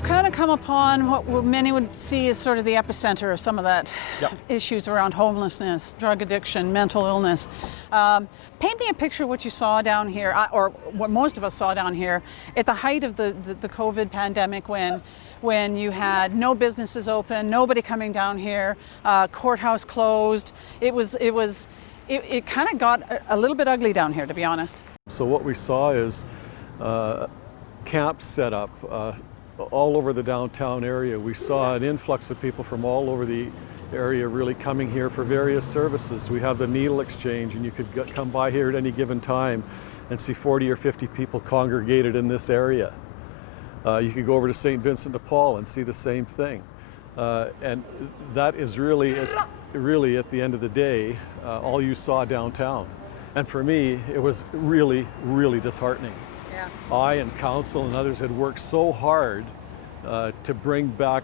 we've kind of come upon what many would see as sort of the epicenter of some of that issues around homelessness, drug addiction, mental illness. Paint me a picture of what you saw down here, or what most of us saw down here at the height of the COVID pandemic, when you had no businesses open, nobody coming down here, courthouse closed. It kind of got a little bit ugly down here, to be honest. So what we saw is camps set up all over the downtown area. We saw an influx of people from all over the area really coming here for various services. We have the needle exchange, and you could come by here at any given time and see 40 or 50 people congregated in this area. You could go over to St. Vincent de Paul and see the same thing. And that is really at the end of the day, all you saw downtown. And for me, it was really, really disheartening. Yeah. I and council and others had worked so hard to bring back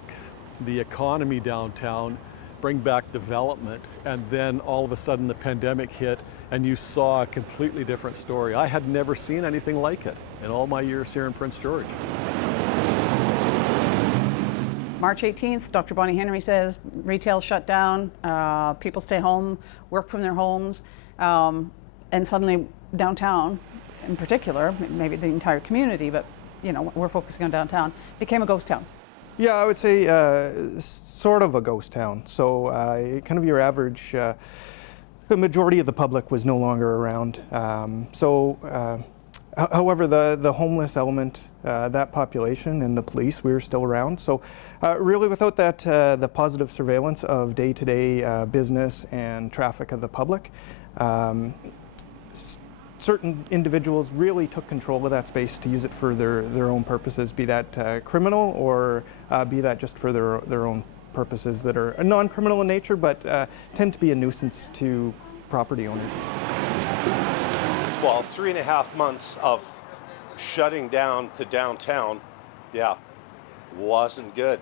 the economy downtown, bring back development, and then all of a sudden the pandemic hit and you saw a completely different story. I had never seen anything like it in all my years here in Prince George. March 18th, Dr. Bonnie Henry says retail shut down, people stay home, work from their homes, and suddenly downtown in particular, maybe the entire community, but you know, we're focusing on downtown, became a ghost town. Yeah, I would say sort of a ghost town. So kind of your average, the majority of the public was no longer around. However, the homeless element, that population and the police, we were still around. So really without that, the positive surveillance of day-to-day business and traffic of the public, certain individuals really took control of that space to use it for their own purposes, be that criminal or be that just for their own purposes that are non-criminal in nature, but tend to be a nuisance to property owners. Well, 3.5 months of shutting down the downtown, wasn't good.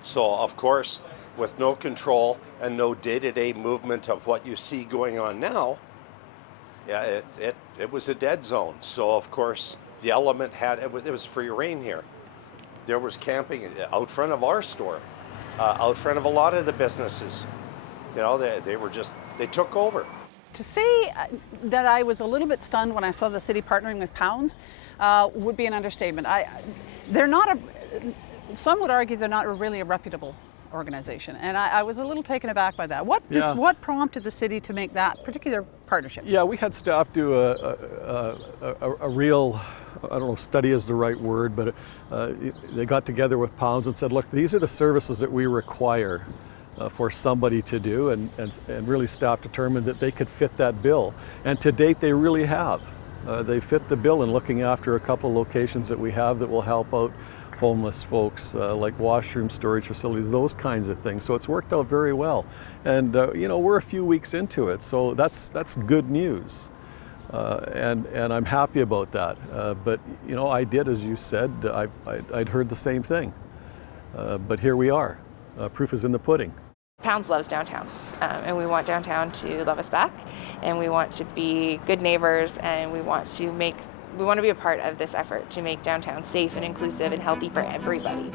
So, of course, with no control and no day-to-day movement of what you see going on now, it was a dead zone. So, of course, the element it was free reign here. There was camping out front of our store, out front of a lot of the businesses. You know, they took over. To say that I was a little bit stunned when I saw the city partnering with Pounds would be an understatement. Some would argue they're not really a reputable organization, and I was a little taken aback by that. What prompted the city to make that particular partnership? Yeah, we had staff do a real, I don't know if study is the right word, but they got together with Pounds and said, look, these are the services that we require for somebody to do, and really staff determined that they could fit that bill. And to date, they really have. They fit the bill in looking after a couple of locations that we have that will help out homeless folks, like washroom storage facilities, those kinds of things. So it's worked out very well. And you know, we're a few weeks into it, so that's good news. And I'm happy about that. But you know, I did, as you said, I'd heard the same thing. But here we are. Proof is in the pudding. Pounds loves downtown, and we want downtown to love us back, and we want to be good neighbors, and we want to be a part of this effort to make downtown safe and inclusive and healthy for everybody.